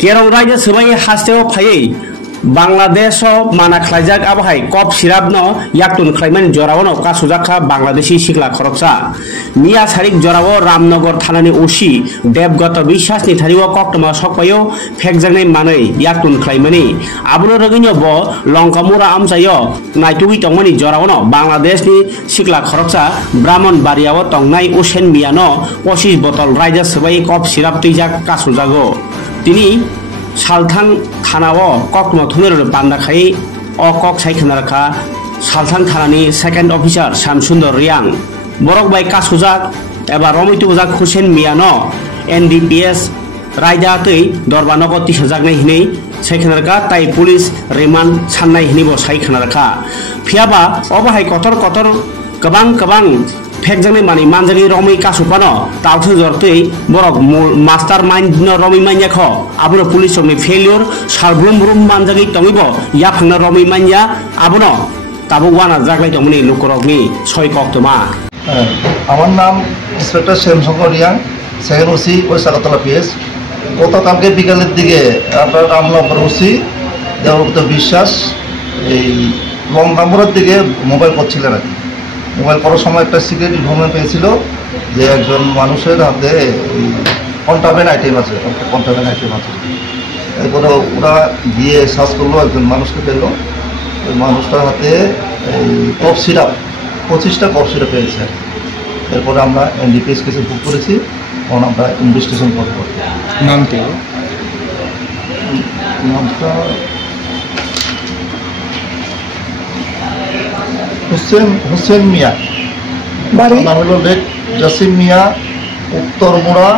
केरल राज्य सबाई हास्टेव फायै बांग्लादेश माना खलाइजाक आबहाय कप सिराबनो याक्तुन खलाइमान जरावनो कासुजाखा बांग्लादेशी सिखला खरकसा मिया सारिक जरावो रामनगर थानानि ओसि देबगत बिश्वासनि थारिव कक्टमा सकपायो फेकजांनाय मानै याक्तुन खलाइमानि आबुनो रगिनो ब लंकामुरा आमसायो नाइटुगि तंमानि जरावनो बांग्लादेशनि सिखला खरकसा ब्राह्मणबारियाव तंनाय ओसेन मियानो 25 बटल राज्य सबाई कप सिराब तैजाक कासुजागो तिनि सालथां थानाव कक्टमा थुनेर बान्दाखाय अ कक साइखनारखा सालथां थानानि सेकेंड अफिसार शामसुंदर रियां बरक बाय कासुजाक एबा रमितुजाक हुसेन मियानो एनडीपीएस रायदातै दरबानक तिसजाकनाय हिनै साइखनारखा ताई पुलिस रिमान्ड साननाय हिनैबो साइखनारखा फियाबा अबाहाय कतर कतर गोबां फेकजांनाय मानि मानजागि रमै कासुपानो तावथो जरतै बरक मास्टार माइंड रमै मान्याख आबुनो पुलिस रमनि फेलियर सारब्रुम ब्रुम मानजागि तंगिबो याफांना रमै मान्या आबुनो ताबो वाना जागलाय तंमनि लुकरकनि सय कक्टमा আমার নাম inspector Shyamshankar Reang second OC ওই সাগরতলা পিএস গতকালকে বিকালের দিকে আপনার রামনগর ওসি দেবগুপ্ত বিশ্বাস এই লঙ্কামুড়ার দিকে মোবাইল করছিলেন আর কি মোবাইল করার সময় একটা সিক্রেট ইনফরমেশন পেয়েছিল যে একজন মানুষের হাতে কন্ট্রাব্যান্ড আইটেম আছে এরপরে ওরা গিয়ে সার্চ করলো একজন মানুষকে পেল ওই মানুষটার হাতে এই কফ সিরাপ 25টা কফ সিরাপ পেয়েছে এরপরে আমরা এনডিপিএস কেসে বুক করেছি তখন আমরা ইনভেস্টিগেশন করবো। নাম কি? নামটা হুসেন মিয়া, নাম হলো লেক জাসিম মিয়া, উত্তরমুড়া,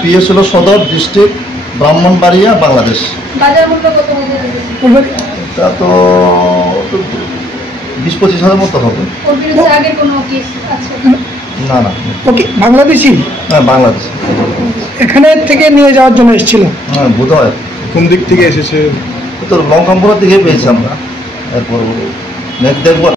পিএস হলো সদর ডিস্ট্রিক্ট, ব্রাহ্মণবাড়িয়া, বাংলাদেশ। এটা তো 20-25 হাজার মতো হবে। না না, ওকে বাংলাদেশি? হ্যাঁ বাংলাদেশ। এখানে থেকে নিয়ে যাওয়ার জন্য এসেছিল? হ্যাঁ বোধ হয়। কোন দিক থেকে এসেছে? তো লঙ্কামপুরা থেকে পেয়েছি আমরা। এরপর দেখবো।